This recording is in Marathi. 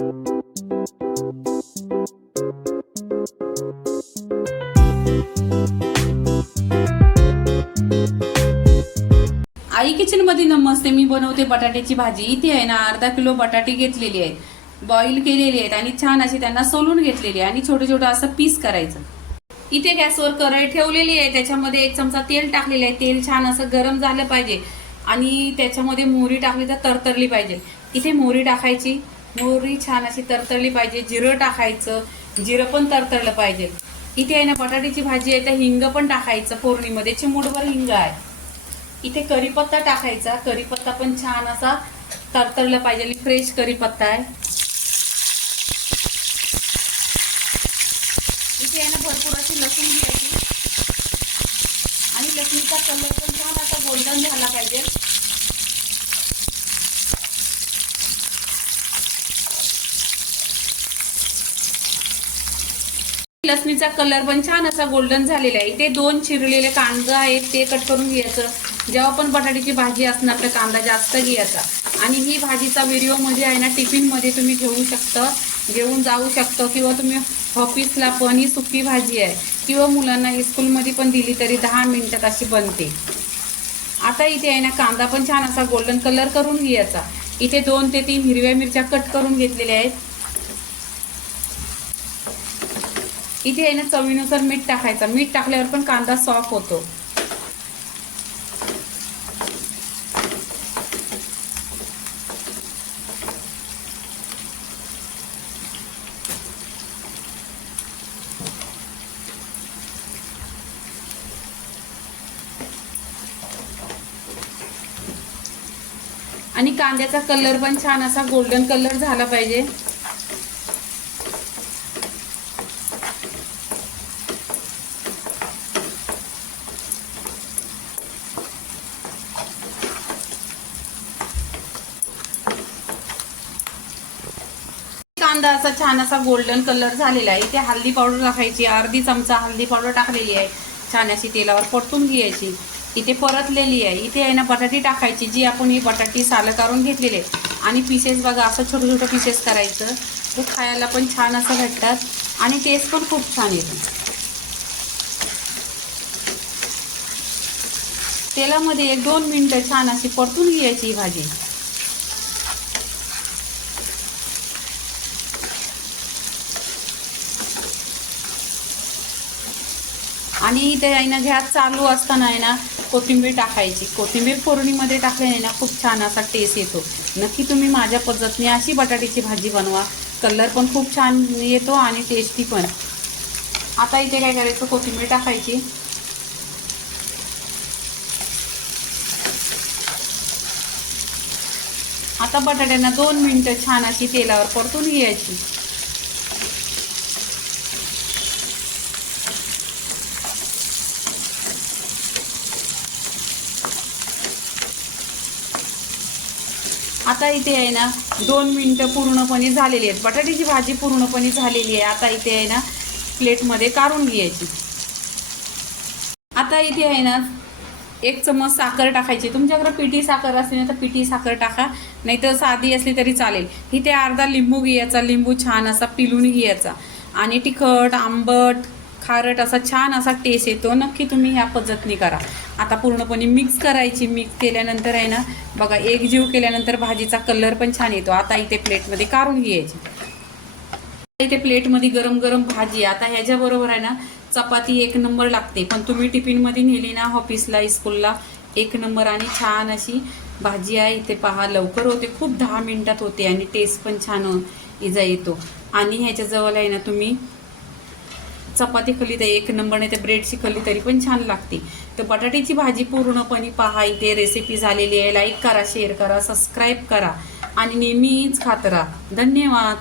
आई किचन मध्ये नमस्ते. मी बनवते बटाट्याची भाजी. इथे आहे ना अर्धा किलो बटाटे घेतलेली आहेत, बॉईल केलेली आहेत आणि छान अशी त्यांना सोलून घेतलेली आहे आणि छोटे छोटे असं पीस करायचं. इथे गॅसवर कढई ठेवलेली आहे, त्याच्यामध्ये 1 चमचा तेल टाकलेलं आहे. तेल छान असं गरम झालं पाहिजे आणि त्याच्यामध्ये मोहरी टाकली तर तरतरली पाहिजे. इथे मोहरी टाकायची, मोहरी छान अशी तरतरली पाहिजे. जिरं टाकायचं, जिरं पण तरतरलं पाहिजे. इथे आहे ना बटाट्याची भाजी आहे तर हिंग पण टाकायचं फोडणीमध्ये, चिमूटभर हिंग आहे. इथे कढीपत्ता टाकायचा, कढीपत्ता पण छान असा तरतरला पाहिजे, फ्रेश कढीपत्ता आहे. इथे आहे ना भरपूर अशी लसूण घ्यायची आणि लसूणचा कलर पण छान असा गोल्डन झाला पाहिजे. लसणीचा कलर पण छान असा गोल्डन झालेला आहे. इथे 2 चिरलेले कांदा आहेत, ते कट करून घ्यायचं. जेव्हा पण बटाट्याची भाजी असणार तर कांदा जास्त घ्यायचा. आणि ही भाजीचा व्हिडिओ मध्ये आहे ना टिफिन मध्ये तुम्ही घेऊन जाऊ शकता किंवा तुम्ही ऑफिसला पण ही सुकी भाजी आहे किंवा मुलांना स्कूलमध्ये पण दिली तरी 10 मिनिटात अशी बनते. आता इथे आहे ना कांदा पण छान असा गोल्डन कलर करून घ्यायचा. इथे 2 ते 3 हिरव्या मिरच्या कट करून घेतलेल्या आहेत. इथे आहे ना चवीनुसार मीठ टाकायचं. मीठ टाकल्यावर पण कांदा सॉफ्ट होतो. आणि कांद्याचा कलर पण छान असा गोल्डन कलर झाला पाहिजे. कांदा असा छान असा गोल्डन कलर झालेला आहे. इथे हळदी पावडर टाकायची, अर्धी चमचा हळदी पावडर टाकलेली आहे. छान अशी तेलावर परतून घ्यायची. इथे परतलेली आहे. इथे आहे ना बटाटी टाकायची, जी आपण ही बटाटी सालं काढून घेतलेली आहे. आणि पीसेस बघा असं छोटे छोटे पीसेस करायचं. ते खायला पण छान असं भेटतात आणि टेस्ट पण खूप छान येते. तेलामध्ये 1-2 मिनिटं छान अशी परतून घ्यायची ही भाजी. आणि इथे आहे ना गॅस चालू असताना आहे ना कोथिंबीर टाकायची. कोथिंबीर फोडणीमध्ये टाकल्याने ना खूप छान असा टेस्ट येतो. नक्की तुम्ही माझ्या पद्धतीने अशी बटाट्याची भाजी बनवा. कलर पण खूप छान येतो आणि टेस्टी पण. आता इथे काय करायचं, कोथिंबीर टाकायची. आता बटाट्यांना 2 मिनिटं छान अशी तेलावर परतून घ्यायची. आता इथे आहे ना 2 मिनिटं पूर्णपणे झालेली आहेत. बटाट्याची भाजी पूर्णपणे झालेली आहे. आता इथे आहे ना प्लेटमध्ये काढून घ्यायची. आता इथे आहे ना 1 चमच साखर टाकायची. तुमच्याकडे पिठी साखर असली ना तर पिठी साखर टाका, नाहीतर साधी असली तरी चालेल. इथे अर्धा लिंबू घ्यायचा. लिंबू छान असा पिळून घ्यायचा आणि तिखट, आंबट, खारट असा छान असा टेस्ट येतो. नक्की तुम्ही ह्या पद्धतीने करा. आता पूर्णपणे मिक्स करायची. मिक्स केल्यानंतर आहे ना बघा एकजीव केल्यानंतर भाजीचा कलर पण छान येतो. आता इथे प्लेटमध्ये काढून घ्यायची. इथे प्लेटमध्ये गरम गरम भाजी. आता ह्याच्याबरोबर आहे ना चपाती 1 नंबर लागते. पण तुम्ही टिफिनमध्ये नेली ना ऑफिसला स्कूलला 1 नंबर. आणि छान अशी भाजी आहे. इथे पहा लवकर होते, खूप 10 मिनिटात होते आणि टेस्ट पण छान इजा येतो. आणि ह्याच्या जवळ आहे ना तुम्ही चपाती खाल्ली तर 1 नंबर, नाही तर ब्रेडची खाल्ली तरी पण छान लागते. तर बटाट्याची भाजी पूर्णपणे पहा. इथे रेसिपी झालेली आहे. लाईक करा, शेअर करा, सबस्क्राईब करा आणि नेहमीच खात राहा. धन्यवाद.